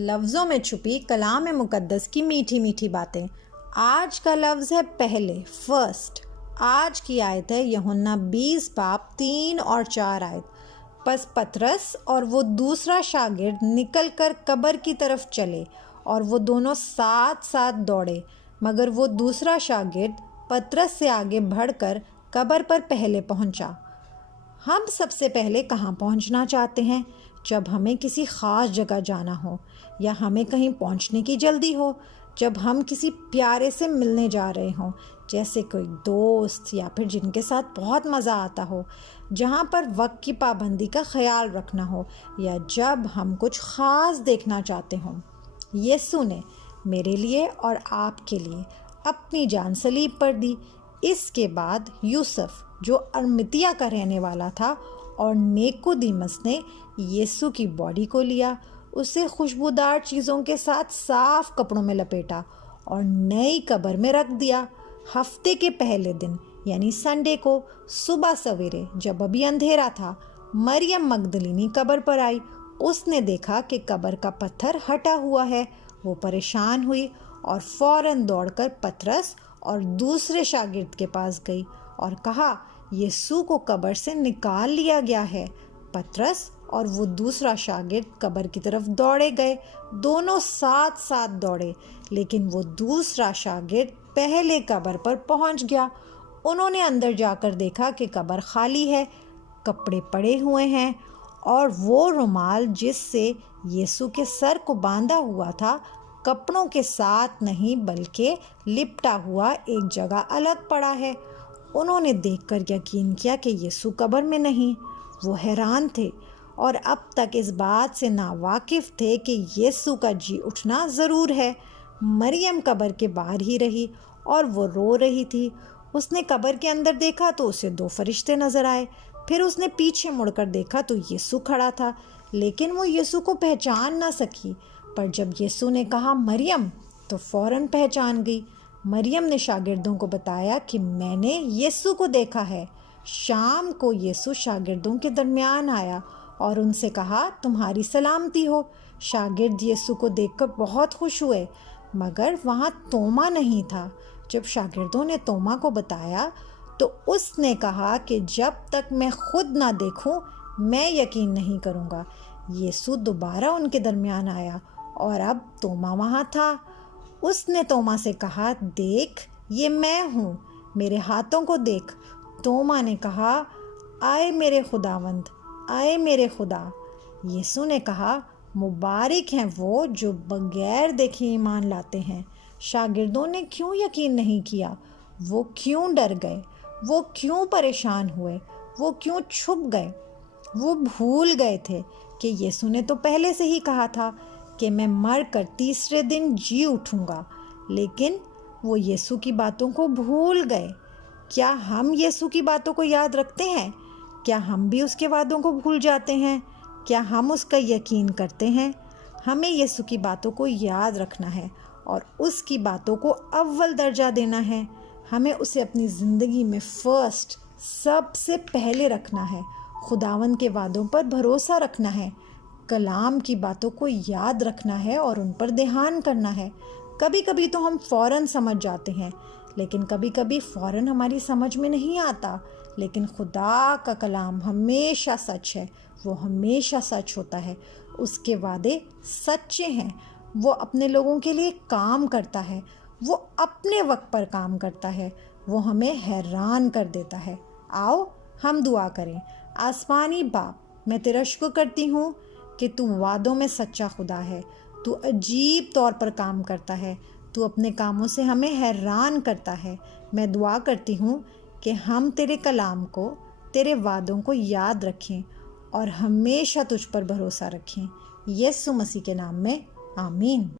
لفظوں میں چھپی کلام مقدس کی میٹھی میٹھی باتیں۔ آج کا لفظ ہے پہلے، فرسٹ۔ آج کی آیت ہے یوحنا 20 باب 3 اور 4 آیت۔ پس پطرس اور وہ دوسرا شاگرد نکل کر قبر کی طرف چلے اور وہ دونوں ساتھ ساتھ دوڑے، مگر وہ دوسرا شاگرد پطرس سے آگے بڑھ کر قبر پر پہلے پہنچا۔ ہم سب سے پہلے کہاں پہنچنا چاہتے ہیں؟ جب ہمیں کسی خاص جگہ جانا ہو یا ہمیں کہیں پہنچنے کی جلدی ہو، جب ہم کسی پیارے سے ملنے جا رہے ہوں، جیسے کوئی دوست یا پھر جن کے ساتھ بہت مزہ آتا ہو، جہاں پر وقت کی پابندی کا خیال رکھنا ہو، یا جب ہم کچھ خاص دیکھنا چاہتے ہوں۔ یسوع نے میرے لیے اور آپ کے لیے اپنی جان صلیب پر دی۔ اس کے بعد یوسف جو ارمتیہ کا رہنے والا تھا اور نیکودیمس نے یسوع کی باڈی کو لیا، اسے خوشبودار چیزوں کے ساتھ صاف کپڑوں میں لپیٹا اور نئی قبر میں رکھ دیا۔ ہفتے کے پہلے دن یعنی سنڈے کو صبح سویرے جب ابھی اندھیرا تھا، مریم مگدلینی قبر پر آئی۔ اس نے دیکھا کہ قبر کا پتھر ہٹا ہوا ہے۔ وہ پریشان ہوئی اور فوراً دوڑ کر پطرس اور دوسرے شاگرد کے پاس گئی اور کہا، یسوع کو قبر سے نکال لیا گیا ہے۔ پطرس اور وہ دوسرا شاگرد قبر کی طرف دوڑے گئے، دونوں ساتھ ساتھ دوڑے، لیکن وہ دوسرا شاگرد پہلے قبر پر پہنچ گیا۔ انہوں نے اندر جا کر دیکھا کہ قبر خالی ہے، کپڑے پڑے ہوئے ہیں اور وہ رومال جس سے یسوع کے سر کو باندھا ہوا تھا، کپڑوں کے ساتھ نہیں بلکہ لپٹا ہوا ایک جگہ الگ پڑا ہے۔ انہوں نے دیکھ کر یقین کیا کہ یسوع قبر میں نہیں۔ وہ حیران تھے اور اب تک اس بات سے ناواقف تھے کہ یسوع کا جی اٹھنا ضرور ہے۔ مریم قبر کے باہر ہی رہی اور وہ رو رہی تھی۔ اس نے قبر کے اندر دیکھا تو اسے 2 فرشتے نظر آئے۔ پھر اس نے پیچھے مڑ کر دیکھا تو یسوع کھڑا تھا، لیکن وہ یسوع کو پہچان نہ سکی۔ پر جب یسوع نے کہا مریم تو فوراً پہچان گئی۔ مریم نے شاگردوں کو بتایا کہ میں نے یسوع کو دیکھا ہے۔ شام کو یسوع شاگردوں کے درمیان آیا اور ان سے کہا، تمہاری سلامتی ہو۔ شاگرد یسوع کو دیکھ کر بہت خوش ہوئے، مگر وہاں توما نہیں تھا۔ جب شاگردوں نے توما کو بتایا تو اس نے کہا کہ جب تک میں خود نہ دیکھوں میں یقین نہیں کروں گا۔ یسوع دوبارہ ان کے درمیان آیا اور اب توما وہاں تھا۔ اس نے توما سے کہا، دیکھ یہ میں ہوں، میرے ہاتھوں کو دیکھ۔ توما نے کہا، آئے میرے خداوند، آئے میرے خدا۔ یسوع نے کہا، مبارک ہیں وہ جو بغیر دیکھے ایمان لاتے ہیں۔ شاگردوں نے کیوں یقین نہیں کیا؟ وہ کیوں ڈر گئے؟ وہ کیوں پریشان ہوئے؟ وہ کیوں چھپ گئے؟ وہ بھول گئے تھے کہ یسوع نے تو پہلے سے ہی کہا تھا کہ میں مر کر تیسرے دن جی اٹھوں گا، لیکن وہ یسوع کی باتوں کو بھول گئے۔ کیا ہم یسوع کی باتوں کو یاد رکھتے ہیں؟ کیا ہم بھی اس کے وعدوں کو بھول جاتے ہیں؟ کیا ہم اس کا یقین کرتے ہیں؟ ہمیں یسوع کی باتوں کو یاد رکھنا ہے اور اس کی باتوں کو اول درجہ دینا ہے۔ ہمیں اسے اپنی زندگی میں فرسٹ، سب سے پہلے رکھنا ہے۔ خداوند کے وعدوں پر بھروسہ رکھنا ہے، کلام کی باتوں کو یاد رکھنا ہے اور ان پر دھیان کرنا ہے۔ کبھی کبھی تو ہم فوراً سمجھ جاتے ہیں، لیکن کبھی کبھی فوراً ہماری سمجھ میں نہیں آتا۔ لیکن خدا کا کلام ہمیشہ سچ ہے، وہ ہمیشہ سچ ہوتا ہے، اس کے وعدے سچے ہیں۔ وہ اپنے لوگوں کے لیے کام کرتا ہے، وہ اپنے وقت پر کام کرتا ہے، وہ ہمیں حیران کر دیتا ہے۔ آؤ ہم دعا کریں۔ آسمانی باپ، میں تیرا شکر کرتی ہوں کہ تو وعدوں میں سچا خدا ہے، تو عجیب طور پر کام کرتا ہے، تو اپنے کاموں سے ہمیں حیران کرتا ہے۔ میں دعا کرتی ہوں کہ ہم تیرے کلام کو، تیرے وعدوں کو یاد رکھیں اور ہمیشہ تجھ پر بھروسہ رکھیں۔ یسوع مسیح کے نام میں آمین۔